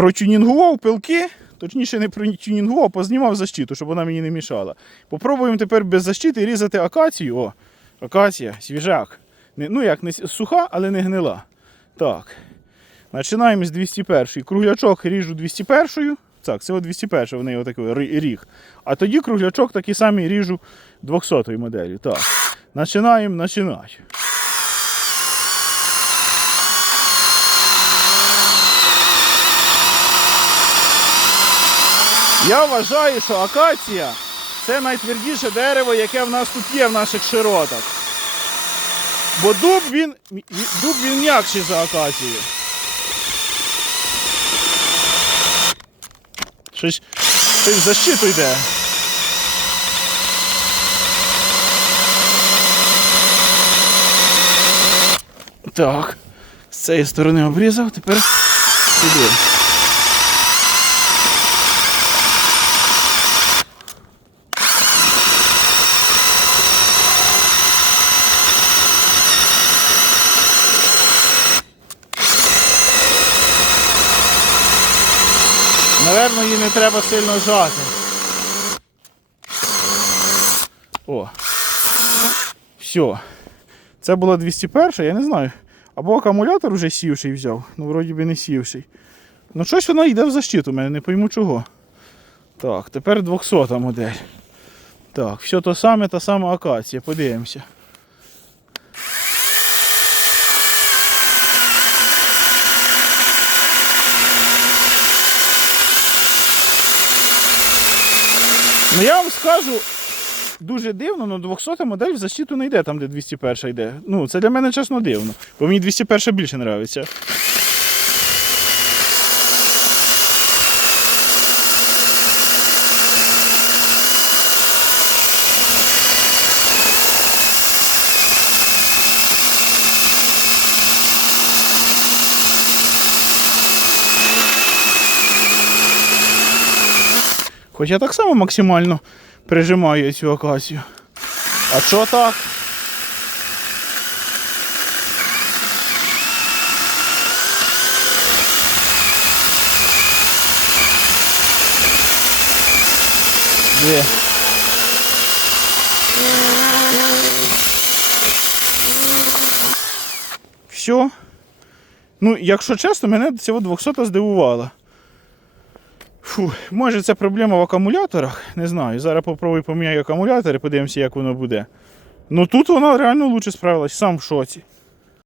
протюнінгував пилки, точніше не протюнінгував, познімав защиту, щоб вона мені не мішала. Попробуємо тепер без защити різати акацію. О, акація, свіжак. Не, ну як, не суха, але не гнила. Так. Починаємо з 201. Круглячок ріжу 201. Так, це 201 в неї отакий ріг. А тоді круглячок такий самий ріжу 200 моделі. Так. Починаємо, починай. Я вважаю, що акація це найтвердіше дерево, яке в нас тут є в наших широтах. Бо дуб він, дуб він м'якший за акацію. Щось, щось защиту йде. Так. З цієї сторони обрізав, тепер сюди. Наверно, її не треба сильно жати. О. Все. Це була 201, я не знаю. Або акумулятор вже сівший взяв, ну вроді би не сівший. Ну щось воно йде в защиту, мене не пойму чого. Так, тепер 200 модель. Так, все то саме, та сама акація, подивимося. Ну я вам скажу, дуже дивно, але 200 модель в защиту не йде там, де 201 йде. Ну, це для мене чесно дивно. Бо мені 201 більше подобається. Хоч я так само максимально прижимаю цю акацію. А що так? Де? Все. Ну, якщо чесно, мене цього 200 здивувала. Фу, може це проблема в акумуляторах, не знаю. Зараз попробую поміняю і подивимося, як воно буде. Ну тут вона реально лучше справилась, сам в шоці.